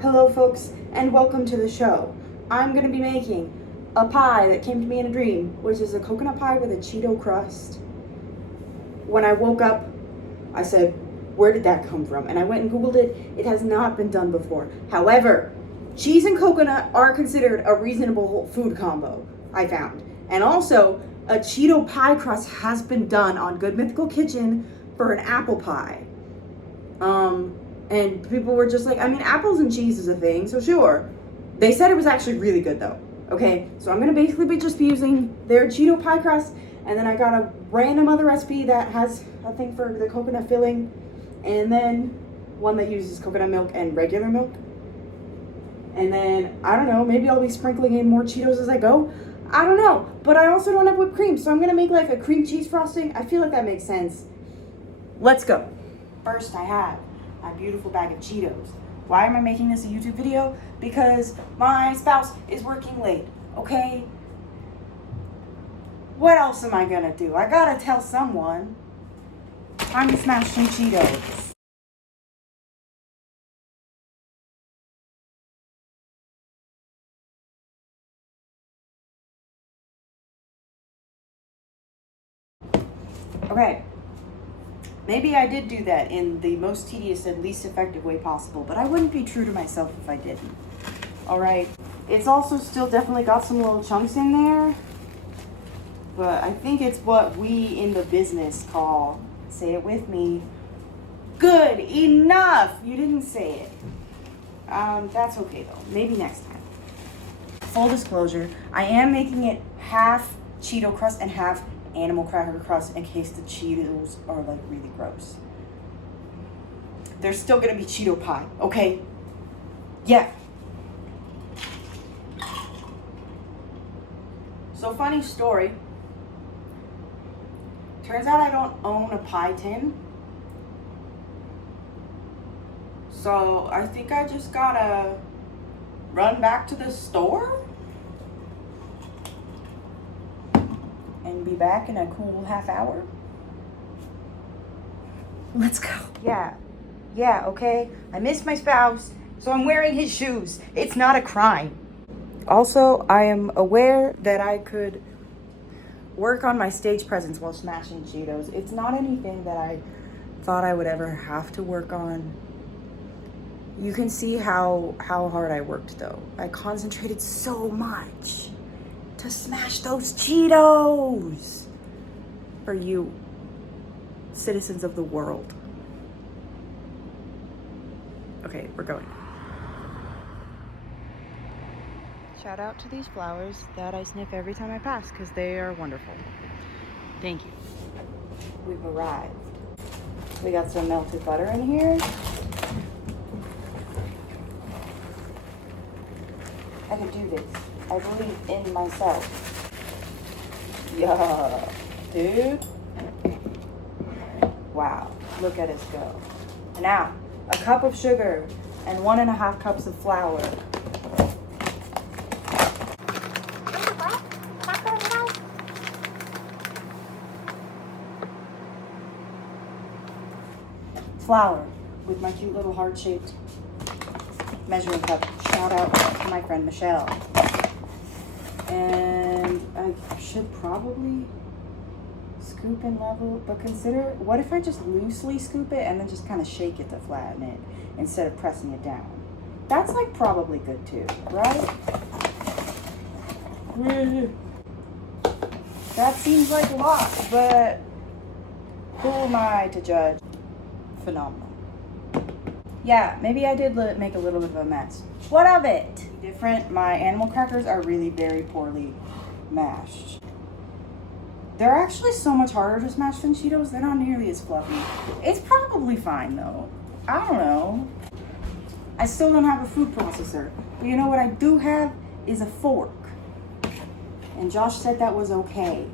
Hello folks, and welcome to the show. I'm going to be making a pie that came to me in a dream, which is a coconut pie with a Cheeto crust. When I woke up, I said, where did that come from? And I went and Googled it. It has not been done before. However, cheese and coconut are considered a reasonable food combo, I found. And also, a Cheeto pie crust has been done on Good Mythical Kitchen for an apple pie. And people were just like, I mean, apples and cheese is a thing, so sure. They said it was actually really good though. Okay, so I'm gonna basically be just using their Cheeto pie crust, and then I got a random other recipe that has a thing for the coconut filling, and then one that uses coconut milk and regular milk. And then, I don't know, maybe I'll be sprinkling in more Cheetos as I go. I don't know, but I also don't have whipped cream, so I'm gonna make like a cream cheese frosting. I feel like that makes sense. Let's go. First, I have my beautiful bag of Cheetos. Why am I making this a YouTube video? Because my spouse is working late, okay? What else am I gonna do? I gotta tell someone. Time to smash some Cheetos. Okay. Maybe I did do that in the most tedious and least effective way possible, but I wouldn't be true to myself if I didn't. All right. It's also still definitely got some little chunks in there, but I think it's what we in the business call, say it with me, good enough. You didn't say it. That's okay though. Maybe next time. Full disclosure, I am making it half Cheeto crust and half animal cracker crust in case the Cheetos are like really gross. There's still gonna be Cheeto pie, okay? Yeah. So funny story. Turns out I don't own a pie tin. So I think I just gotta run back to the store and be back in a cool half hour. Let's go. Yeah, okay. I miss my spouse, so I'm wearing his shoes. It's not a crime. Also, I am aware that I could work on my stage presence while smashing Cheetos. It's not anything that I thought I would ever have to work on. You can see how hard I worked though. I concentrated so much to smash those Cheetos for you citizens of the world. Okay, we're going. Shout out to these flowers that I sniff every time I pass because they are wonderful. Thank you. We've arrived. We got some melted butter in here. I can do this. I believe in myself. Yeah, dude. Wow, look at us go. Now, a cup of sugar and 1.5 cups of flour. Flour with my cute little heart-shaped measuring cup. Shout out to my friend Michelle. And I should probably scoop and level, but consider, what if I just loosely scoop it and then just kind of shake it to flatten it instead of pressing it down? That's like probably good too, right? That seems like a lot, but who am I to judge? Phenomenal. Yeah, maybe I did make a little bit of a mess. What of it? Different, my animal crackers are really very poorly mashed. They're actually so much harder to smash than Cheetos. They're not nearly as fluffy. It's probably fine though. I don't know. I still don't have a food processor. But you know what I do have is a fork. And Josh said that was okay.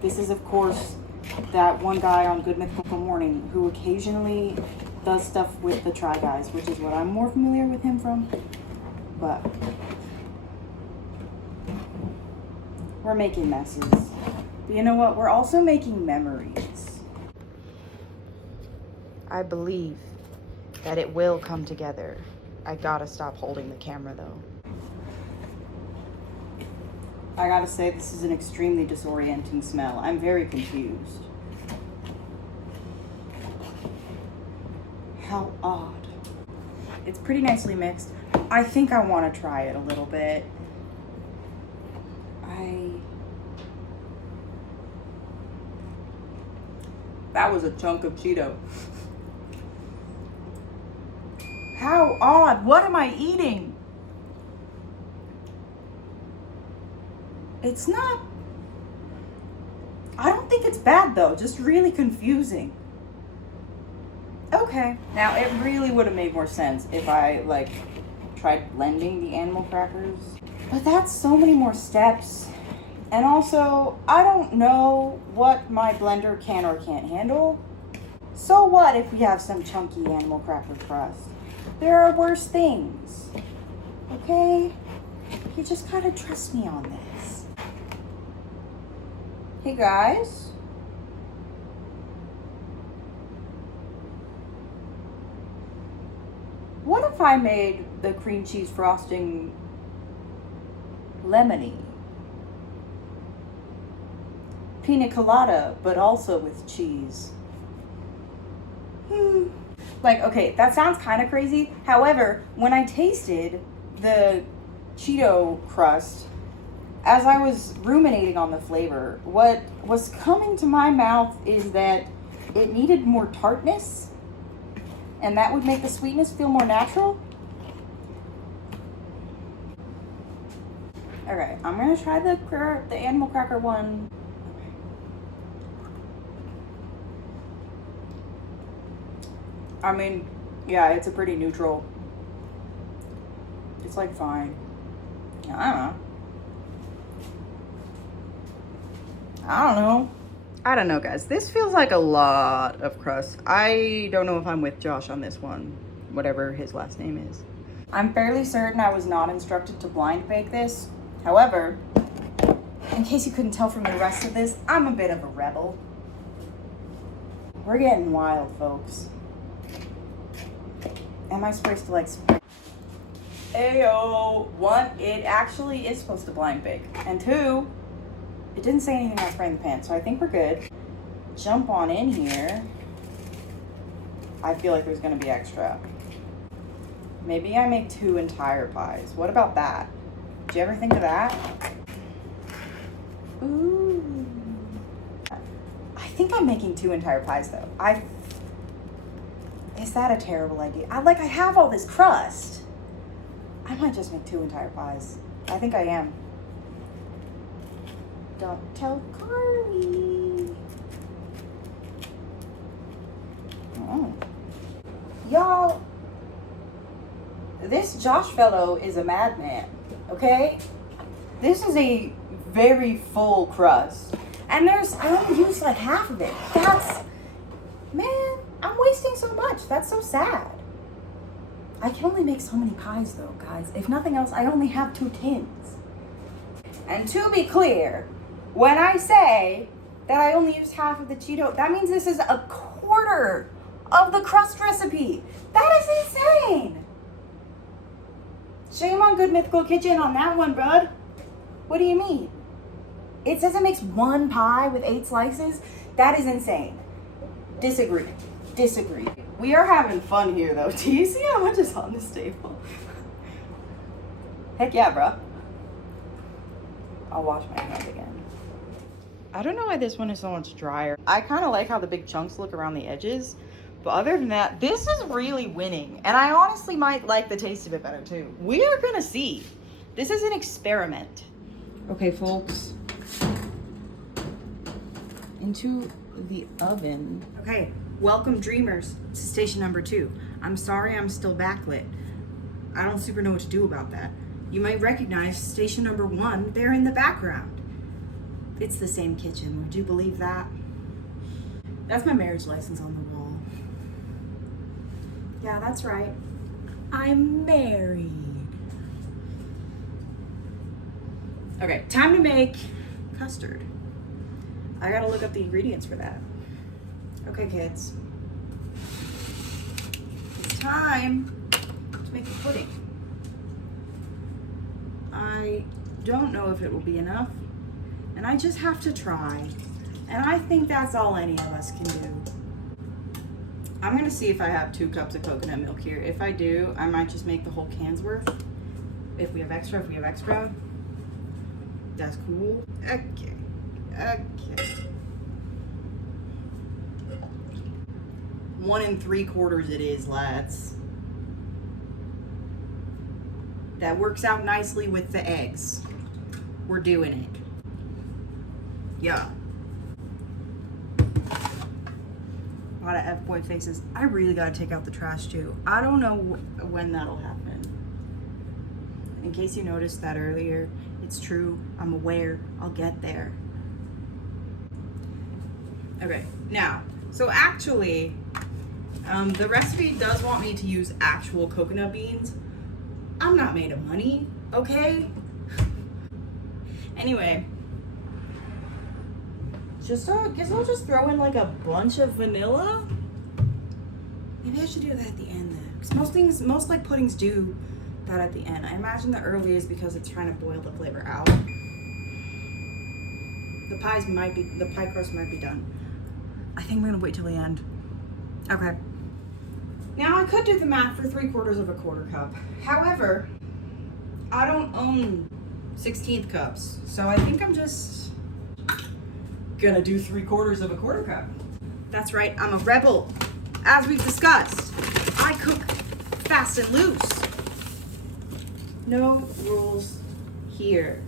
This is of course that one guy on Good Mythical Morning who occasionally does stuff with the Try Guys, which is what I'm more familiar with him from. But we're making messes. But you know what? We're also making memories. I believe that it will come together. I gotta stop holding the camera though. I gotta say, this is an extremely disorienting smell. I'm very confused. How odd. It's pretty nicely mixed. I think I want to try it a little bit. That was a chunk of Cheeto. How odd. What am I eating? It's not... I don't think it's bad though, just really confusing. Okay. Now it really would have made more sense if I like tried blending the animal crackers. But that's so many more steps. And also, I don't know what my blender can or can't handle. So what if we have some chunky animal cracker crust? There are worse things. Okay? You just gotta trust me on this. Hey guys. What if I made the cream cheese frosting lemony? Pina colada, but also with cheese. Like, okay, that sounds kind of crazy. However, when I tasted the Cheeto crust, as I was ruminating on the flavor, what was coming to my mouth is that it needed more tartness, and that would make the sweetness feel more natural. Okay, I'm gonna try the animal cracker one. I mean, yeah, it's a pretty neutral. It's like fine. I don't know, guys. This feels like a lot of crust. I don't know if I'm with Josh on this one, whatever his last name is. I'm fairly certain I was not instructed to blind bake this. However, in case you couldn't tell from the rest of this, I'm a bit of a rebel. We're getting wild, folks. Am I supposed to like spray? Ayo, one, it actually is supposed to blind bake. And two, it didn't say anything about spraying the pan, so I think we're good. Jump on in here. I feel like there's gonna be extra. Maybe I make 2 entire pies. What about that? Do you ever think of that? Ooh. I think I'm making 2 entire pies though. Is that a terrible idea? I have all this crust. I might just make 2 entire pies. I think I am. Don't tell Carly. Oh. Y'all, this Josh fellow is a madman, okay? This is a very full crust. And I only used like half of it. Man, I'm wasting so much. That's so sad. I can only make so many pies though, guys. If nothing else, I only have 2 tins. And to be clear, when I say that I only used half of the Cheeto, that means this is a quarter of the crust recipe. That is insane. Shame on Good Mythical Kitchen on that one, bud. What do you mean? It says it makes 1 pie with 8 slices. That is insane. Disagree. We are having fun here though. Do you see how much is on this table? Heck yeah, bro. I'll wash my hands again. I don't know why this one is so much drier. I kind of like how the big chunks look around the edges, but other than that, this is really winning. And I honestly might like the taste of it better too. We are gonna see. This is an experiment. Okay, folks. Into the oven. Okay, welcome dreamers to station number 2. I'm sorry I'm still backlit. I don't super know what to do about that. You might recognize station number 1 there in the background. It's the same kitchen, would you believe that? That's my marriage license on the wall. Yeah, that's right. I'm married. Okay, time to make custard. I gotta look up the ingredients for that. Okay, kids. It's time to make the pudding. I don't know if it will be enough, and I just have to try. And I think that's all any of us can do. I'm gonna see if I have 2 cups of coconut milk here. If I do, I might just make the whole can's worth. If we have extra, that's cool. Okay. 1 3/4 it is, lads. That works out nicely with the eggs. We're doing it. Yeah. A lot of F-boy faces. I really gotta take out the trash too. I don't know when that'll happen. In case you noticed that earlier, it's true. I'm aware. I'll get there. Okay, now, so actually, the recipe does want me to use actual coconut beans. I'm not made of money, okay? Anyway, guess I'll just throw in like a bunch of vanilla. Maybe I should do that at the end then. Because most like puddings do that at the end. I imagine the early is because it's trying to boil the flavor out. The pie crust might be done. I think I'm gonna wait till the end. Okay. Now I could do the math for 3/4 cup. However, I don't own 16th cups, so I think I'm just gonna do 3/4 cup. That's right, I'm a rebel. As we've discussed, I cook fast and loose. No rules here.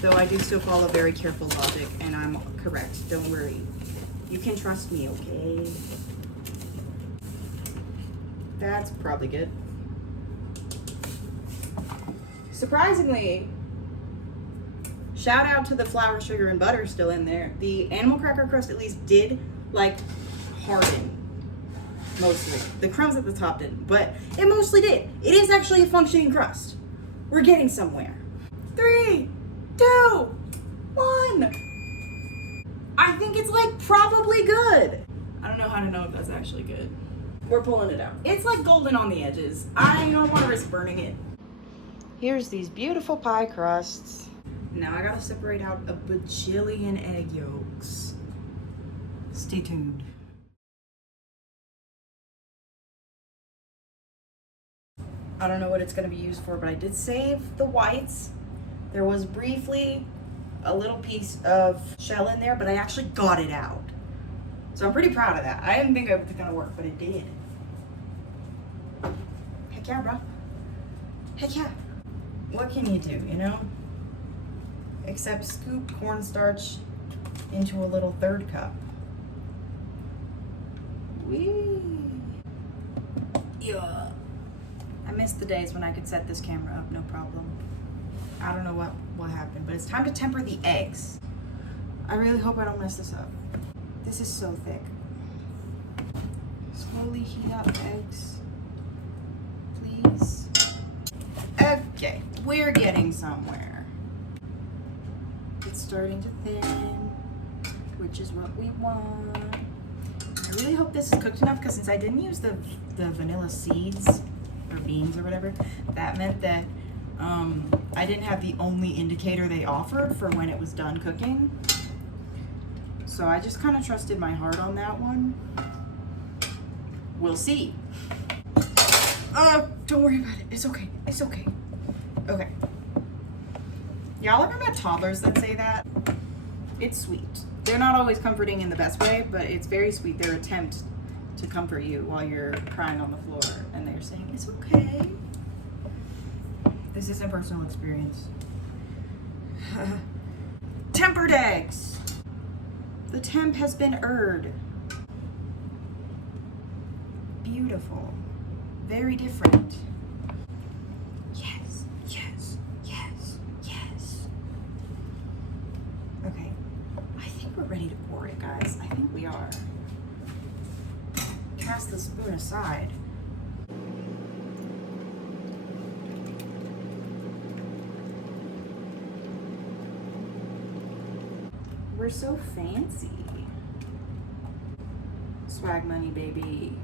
Though I do still follow very careful logic, and I'm correct, don't worry. You can trust me, okay? That's probably good. Surprisingly, shout out to the flour, sugar, and butter still in there. The animal cracker crust at least did like harden, mostly. The crumbs at the top didn't, but it mostly did. It is actually a functioning crust. We're getting somewhere. 3, 2, 1. I think it's like probably good. I don't know how to know if that's actually good. We're pulling it out. It's like golden on the edges. I don't want to risk burning it. Here's these beautiful pie crusts. Now I gotta separate out a bajillion egg yolks. Stay tuned. I don't know what it's gonna be used for, but I did save the whites. There was briefly a little piece of shell in there, but I actually got it out. So I'm pretty proud of that. I didn't think it was gonna work, but it did. Heck yeah, bro. Heck yeah. What can you do, you know? Except scoop cornstarch into a little 3rd cup. Whee! Yeah. I miss the days when I could set this camera up, no problem. I don't know what happened, but it's time to temper the eggs. I really hope I don't mess this up. This is so thick. Slowly heat up eggs, please. Okay, we're getting somewhere. It's starting to thin, which is what we want. I really hope this is cooked enough, because since I didn't use the vanilla seeds or beans or whatever, that meant that I didn't have the only indicator they offered for when it was done cooking. So I just kind of trusted my heart on that one. We'll see. Don't worry about it. It's okay. It's okay. Okay. Y'all ever met toddlers that say that? It's sweet. They're not always comforting in the best way, but it's very sweet. Their attempt to comfort you while you're crying on the floor, and they're saying, it's okay. This isn't personal experience. Tempered eggs. The temp has been erred. Beautiful. Very different. Yes, yes, yes, yes. Okay, I think we're ready to pour it, guys. I think we are. Cast the spoon aside. We're so fancy. Swag money, baby.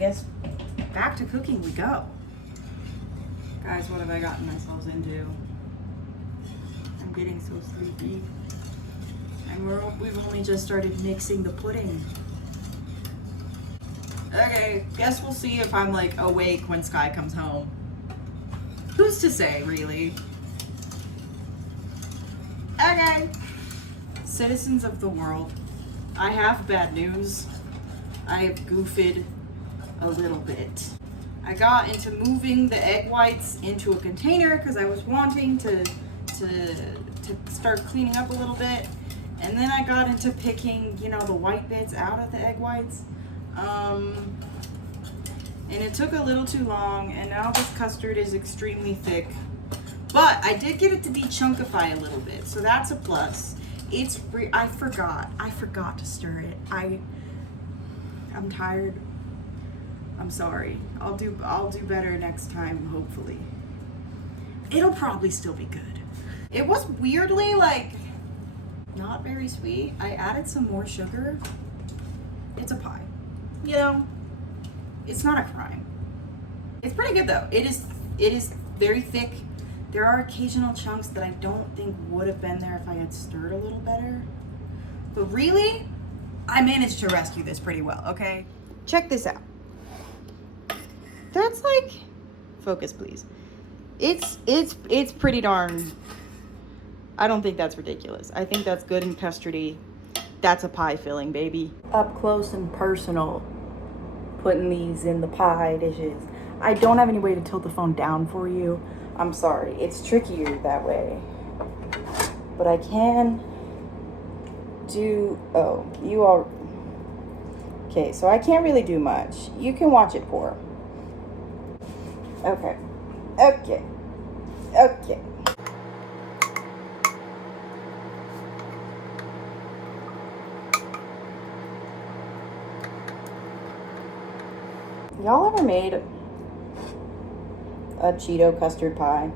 guess back to cooking we go. Guys, what have I gotten myself into? I'm getting so sleepy. And we've only just started mixing the pudding. Okay, guess we'll see if I'm like awake when Skye comes home. Who's to say, really? Okay. Citizens of the world, I have bad news. I have goofed a little bit. I got into moving the egg whites into a container because I was wanting to start cleaning up a little bit. And then I got into picking, you know, the white bits out of the egg whites. And it took a little too long, and now this custard is extremely thick. But I did get it to de-chunkify a little bit, so that's a plus. I forgot to stir it. I'm tired. I'm sorry. I'll do better next time, hopefully. It'll probably still be good. It was weirdly like not very sweet. I added some more sugar. It's a pie. You know, it's not a crime. It's pretty good though. It is very thick. There are occasional chunks that I don't think would have been there if I had stirred a little better. But really, I managed to rescue this pretty well, okay? Check this out. That's like, focus please. It's pretty darn, I don't think that's ridiculous. I think that's good and custardy. That's a pie filling, baby. Up close and personal, putting these in the pie dishes. I don't have any way to tilt the phone down for you. I'm sorry, it's trickier that way. But I can do, okay, so I can't really do much. You can watch it pour. Okay. Y'all ever made a Cheeto custard pie?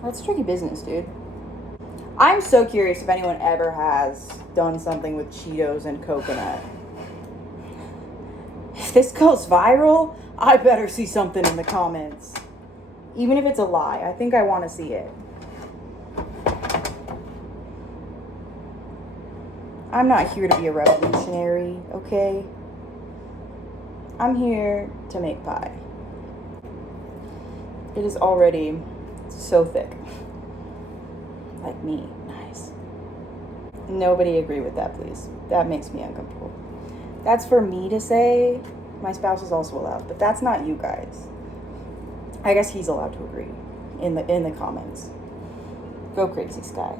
That's tricky business, dude. I'm so curious if anyone ever has done something with Cheetos and coconut. If this goes viral, I better see something in the comments. Even if it's a lie, I think I want to see it. I'm not here to be a revolutionary, okay? I'm here to make pie. It is already so thick. Like me. Nice. Nobody agree with that, please. That makes me uncomfortable. That's for me to say. My spouse is also allowed, but that's not you guys. I guess he's allowed to agree in the comments. Go crazy, Skye.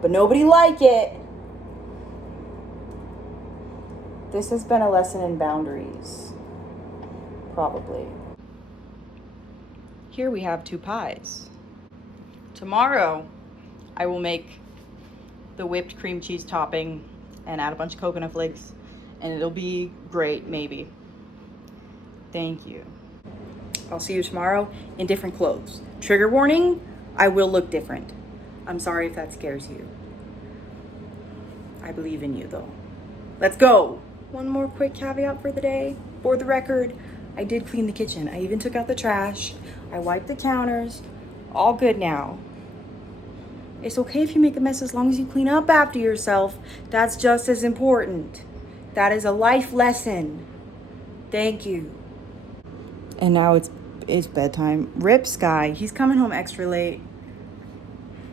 But nobody like it. This has been a lesson in boundaries. Probably. Here we have 2 pies. Tomorrow, I will make the whipped cream cheese topping and add a bunch of coconut flakes, and it'll be great, maybe. Thank you. I'll see you tomorrow in different clothes. Trigger warning, I will look different. I'm sorry if that scares you. I believe in you, though. Let's go. One more quick caveat for the day. For the record, I did clean the kitchen. I even took out the trash. I wiped the counters. All good now. It's okay if you make a mess as long as you clean up after yourself. That's just as important. That is a life lesson. Thank you. And now it's bedtime. Rip Skye. He's coming home extra late.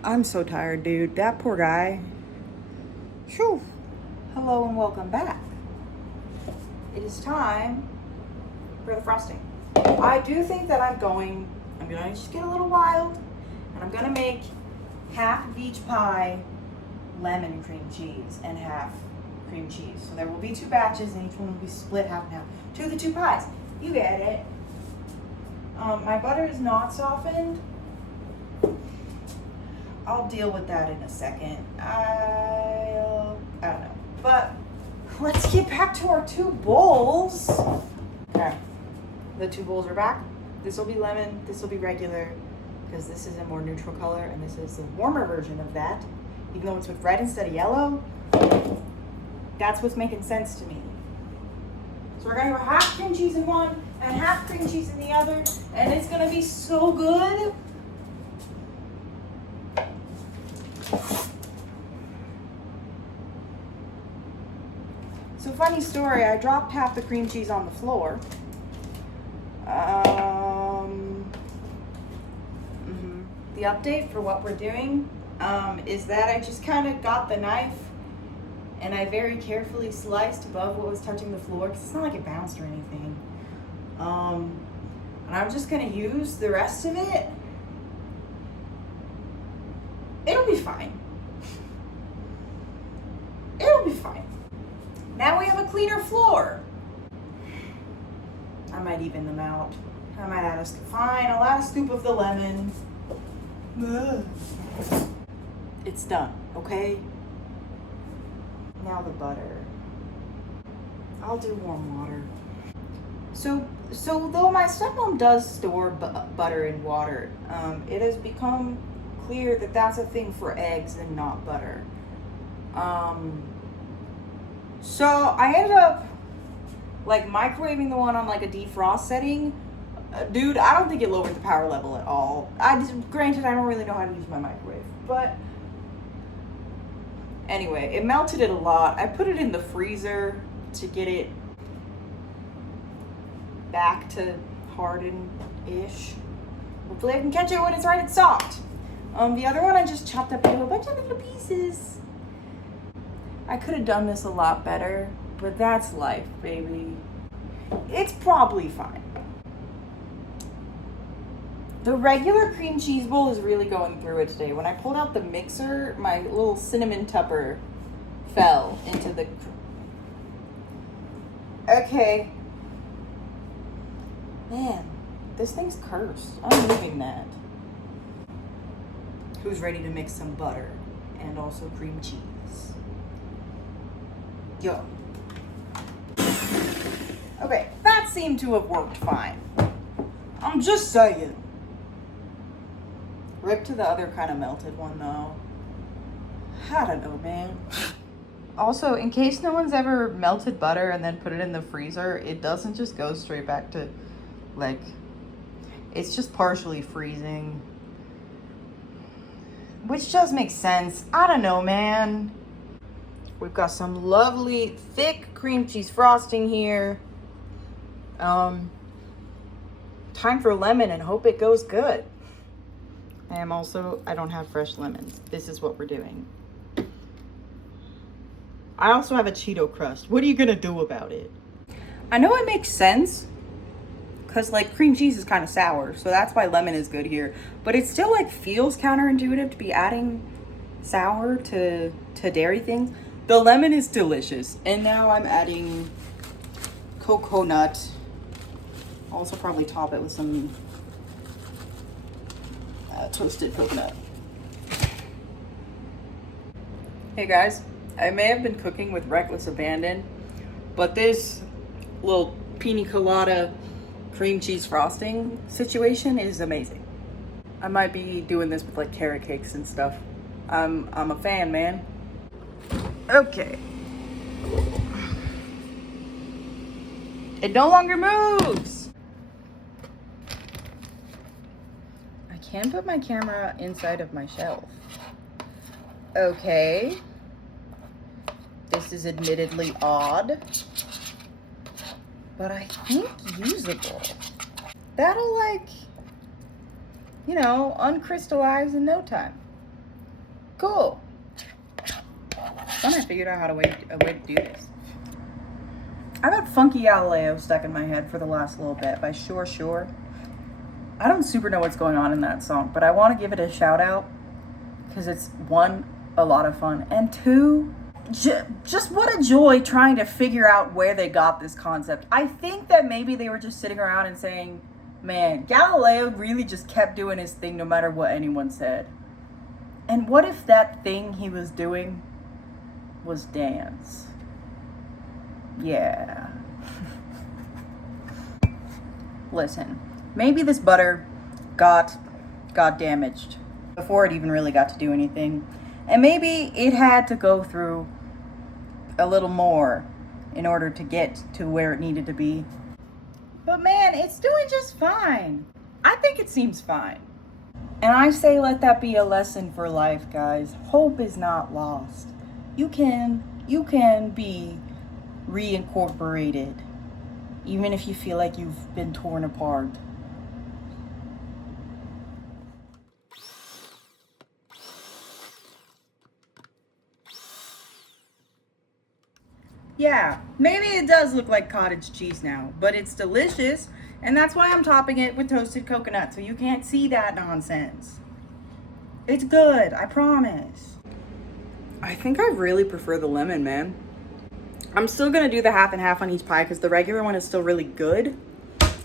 I'm so tired, dude. That poor guy. Phew. Hello and welcome back. It is time for the frosting. I do think that I'm gonna just get a little wild, and I'm gonna make half of each pie lemon cream cheese and half cream cheese. So there will be 2 batches, and each one will be split half and half. 2 of the 2 pies. You get it. My butter is not softened. I'll deal with that in a second. I don't know. But let's get back to our 2 bowls. Okay. The 2 bowls are back. This will be lemon, this will be regular, because this is a more neutral color, and this is the warmer version of that. Even though it's with red instead of yellow, that's what's making sense to me. So we're gonna go half cream cheese in one and half cream cheese in the other, and it's gonna be so good. So funny story, I dropped half the cream cheese on the floor. The update for what we're doing is that I just kind of got the knife and I very carefully sliced above what was touching the floor because it's not like it bounced or anything. And I'm just gonna use the rest of it. It'll be fine. It'll be fine. Now we have a cleaner floor. I might even them out. I might add a scoop. Fine, I'll add a scoop of the lemon. Ugh. It's done, okay? Now the butter. I'll do warm water. So though my stepmom does store butter in water, it has become clear that that's a thing for eggs and not butter. So I ended up like microwaving the one on like a defrost setting. Dude, I don't think it lowered the power level at all. Granted, I don't really know how to use my microwave, but anyway, it melted it a lot. I put it in the freezer to get it back to harden-ish. Hopefully I can catch it when it's right and soft. The other one I just chopped up into a bunch of little pieces. I could have done this a lot better, but that's life, baby. It's probably fine. The regular cream cheese bowl is really going through it today. When I pulled out the mixer, my little cinnamon tupper fell into the... Okay. Man, this thing's cursed. I'm moving that. Who's ready to mix some butter and also cream cheese? Yo. Okay, that seemed to have worked fine. I'm just saying. Rip to the other kind of melted one though. I don't know, man. Also, in case no one's ever melted butter and then put it in the freezer, it doesn't just go straight back to, like, it's just partially freezing. Which does make sense. I don't know, man. We've got some lovely thick cream cheese frosting here. Time for lemon and hope it goes good. I don't have fresh lemons. This is what we're doing. I also have a Cheeto crust. What are you gonna do about it? I know it makes sense because like cream cheese is kind of sour, so that's why lemon is good here. But it still like feels counterintuitive to be adding sour to dairy things. The lemon is delicious. And now I'm adding coconut. Also probably top it with some toasted coconut. Hey guys, I may have been cooking with reckless abandon, but this little pina colada cream cheese frosting situation is amazing. I might be doing this with like carrot cakes and stuff. I'm a fan, man. Okay. It no longer moves. I can put my camera inside of my shelf. Okay. This is admittedly odd, but I think usable. That'll like, you know, uncrystallize in no time. Cool. Then I figured out a way to do this. I've had Funky Galileo stuck in my head for the last little bit by Sure. I don't super know what's going on in that song, but I want to give it a shout out because it's one, a lot of fun, and two, just what a joy trying to figure out where they got this concept. I think that maybe they were just sitting around and saying, man, Galileo really just kept doing his thing no matter what anyone said. And what if that thing he was doing was dance? Yeah. Listen, maybe this butter got damaged before it even really got to do anything. And maybe it had to go through a little more in order to get to where it needed to be. But man, it's doing just fine. I think it seems fine. And I say let that be a lesson for life, guys. Hope is not lost. You can be reincorporated, even if you feel like you've been torn apart. Yeah, maybe it does look like cottage cheese now, but it's delicious, and that's why I'm topping it with toasted coconut, so you can't see that nonsense. It's good, I promise. I think I really prefer the lemon, man. I'm still gonna do the half and half on each pie because the regular one is still really good.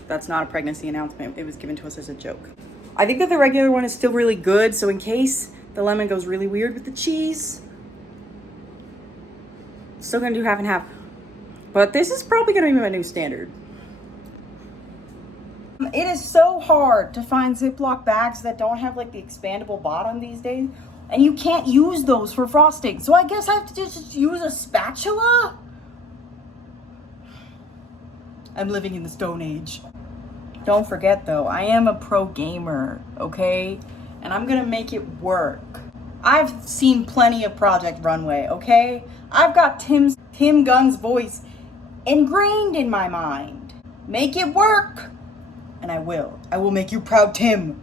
That's not a pregnancy announcement. It was given to us as a joke. I think that the regular one is still really good, so in case the lemon goes really weird with the cheese, still gonna do half and half. But this is probably gonna be my new standard. It is so hard to find Ziploc bags that don't have like the expandable bottom these days. And you can't use those for frosting. So I guess I have to just use a spatula? I'm living in the Stone Age. Don't forget though, I am a pro gamer, okay? And I'm gonna make it work. I've seen plenty of Project Runway, okay? I've got Tim Gunn's voice ingrained in my mind. Make it work. And I will. I will make you proud, Tim.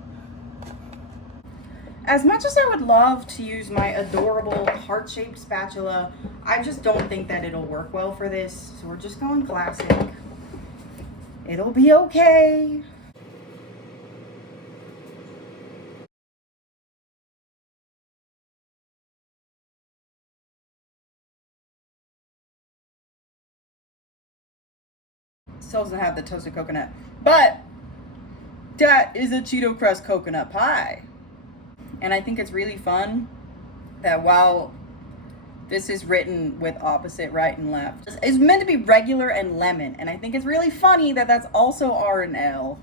As much as I would love to use my adorable heart-shaped spatula, I just don't think that it'll work well for this. So we're just going classic. It'll be okay. Still doesn't have the toasted coconut, but that is a Cheeto Crust coconut pie. And I think it's really fun that while this is written with opposite right and left, it's meant to be regular and lemon. And I think it's really funny that that's also R and L.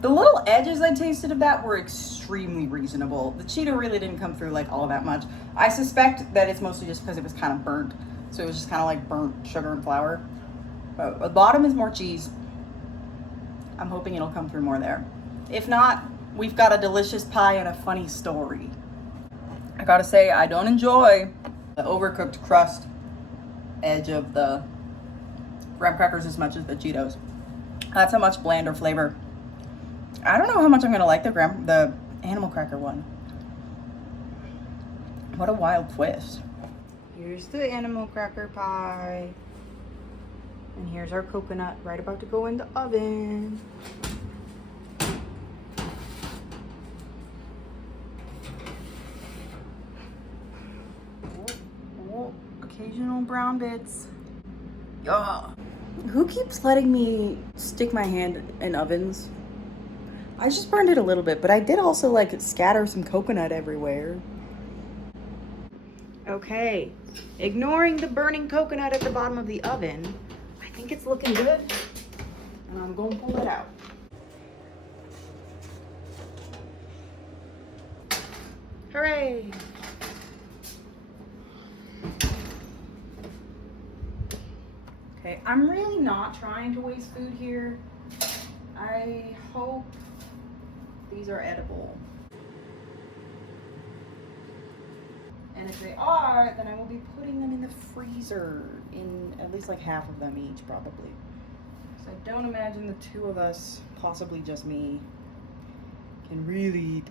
The little edges I tasted of that were extremely reasonable. The Cheeto really didn't come through like all that much. I suspect that it's mostly just because it was kind of burnt. So it was just kind of like burnt sugar and flour. But the bottom is more cheese. I'm hoping it'll come through more there. If not, we've got a delicious pie and a funny story. I gotta say, I don't enjoy the overcooked crust edge of the graham crackers as much as the Cheetos. That's a much blander flavor. I don't know how much I'm gonna like the animal cracker one. What a wild twist. Here's the animal cracker pie. And here's our coconut right about to go in the oven. Occasional brown bits. Yeah. Who keeps letting me stick my hand in ovens? I just burned it a little bit, but I did also like scatter some coconut everywhere. Okay, ignoring the burning coconut at the bottom of the oven, I think it's looking good, and I'm gonna pull it out. Hooray! Okay, I'm really not trying to waste food here. I hope these are edible. And if they are, then I will be putting them in the freezer, in at least like half of them each, probably. So I don't imagine the two of us, possibly just me, can really eat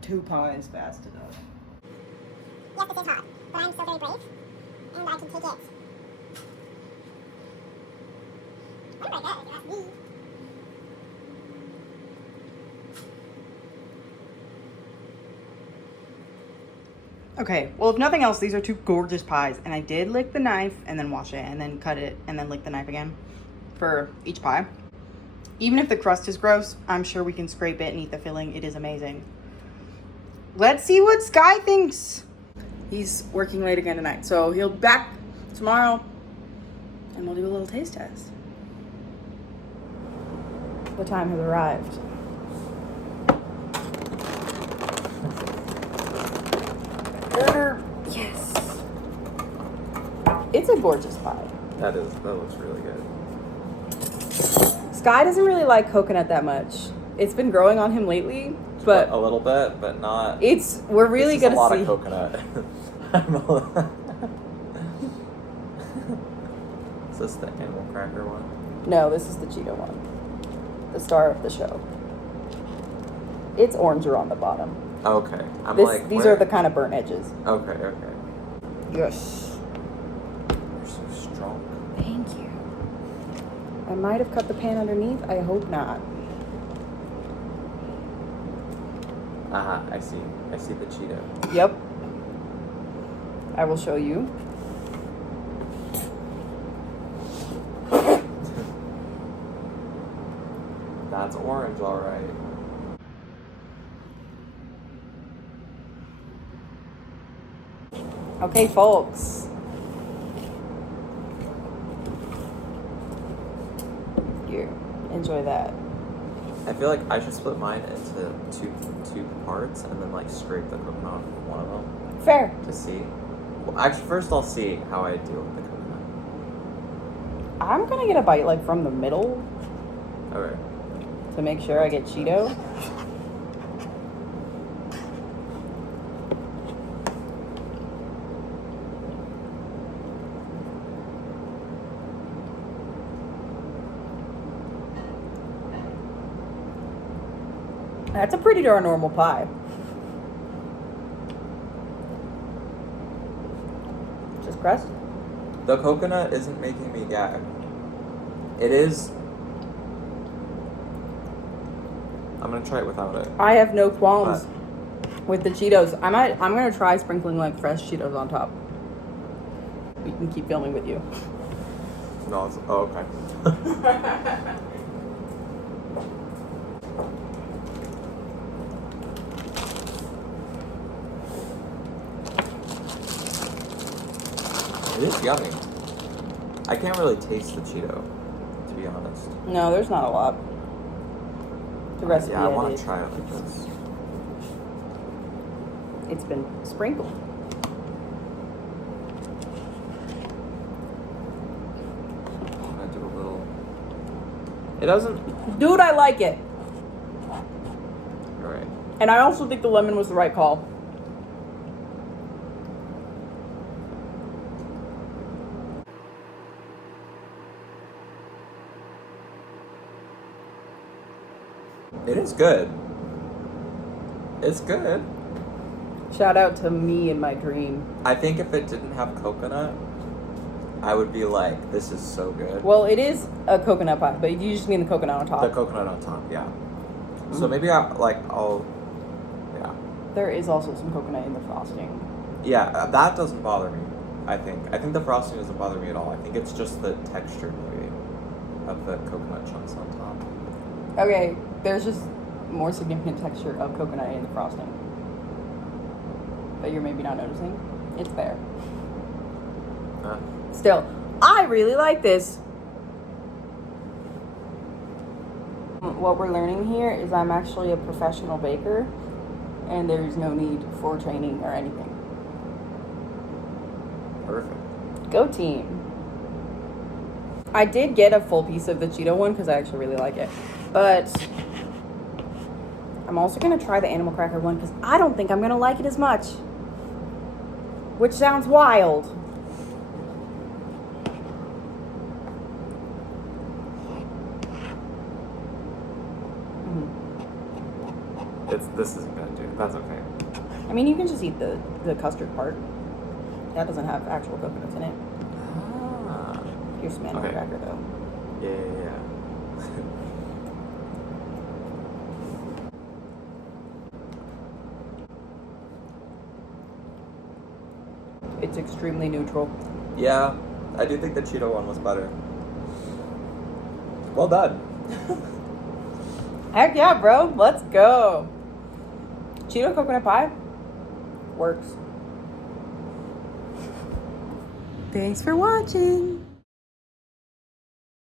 2 pies fast enough. Yes, this is hot, but I'm still very brave, and I can take it. I'm very good, if you ask me. Okay, well, if nothing else, these are 2 gorgeous pies, and I did lick the knife and then wash it and then cut it and then lick the knife again for each pie. Even if the crust is gross, I'm sure we can scrape it and eat the filling. It is amazing. Let's see what Skye thinks. He's working late again tonight, so he'll be back tomorrow and we'll do a little taste test. The time has arrived. Yes. It's a gorgeous pie. That looks really good. Skye doesn't really like coconut that much. It's been growing on him lately, but a little bit, but not. We're really gonna see. A lot of coconut. Is this the animal cracker one? No, this is the Cheeto one. The star of the show. It's oranger on the bottom. Okay. These are the kind of burnt edges. Okay. Yes. You're so strong. Thank you. I might have cut the pan underneath. I hope not. I see the Cheeto. Yep. I will show you. That's orange, all right. Okay, folks. Here, enjoy that. I feel like I should split mine into two parts and then like scrape the coconut off one of them Fair. to see. Well, actually, first I'll see how I deal with the coconut. I'm gonna get a bite like from the middle Okay. to make sure I get Cheeto. That's a pretty darn normal pie. Just crust? The coconut isn't making me gag. It is. I'm gonna try it without it. I have no qualms with the Cheetos. I'm gonna try sprinkling like fresh Cheetos on top. We can keep filming with you. No, it's okay. It is yummy. I can't really taste the Cheeto, to be honest. No, there's not a lot. The recipe Yeah, I want is. to try it like this. It's been sprinkled. I'm gonna do a little. It doesn't. Dude, I like it. You're right. And I also think the lemon was the right call. It is good. It's good. Shout out to me and my dream. I think if it didn't have coconut, I would be like, this is so good. Well, it is a coconut pie, but you just mean the coconut on top. The coconut on top, yeah. So maybe I'll, yeah. There is also some coconut in the frosting. Yeah, that doesn't bother me, I think. I think the frosting doesn't bother me at all. I think it's just the texture, maybe, of the coconut chunks on top. Okay, there's just more significant texture of coconut in the frosting. But you're maybe not noticing. It's there. Still, I really like this. What we're learning here is I'm actually a professional baker, and there's no need for training or anything. Perfect. Go team. I did get a full piece of the Cheeto one because I actually really like it. But I'm also going to try the animal cracker one because I don't think I'm going to like it as much. Which sounds wild. This isn't gonna do. That's okay. I mean, you can just eat the custard part. That doesn't have actual coconuts in it. Ah. Here's some animal cracker though. Yeah. It's extremely neutral. Yeah, I do think the Cheeto one was better. Well done. Heck yeah, bro. Let's go. Cheeto coconut pie works. Thanks for watching.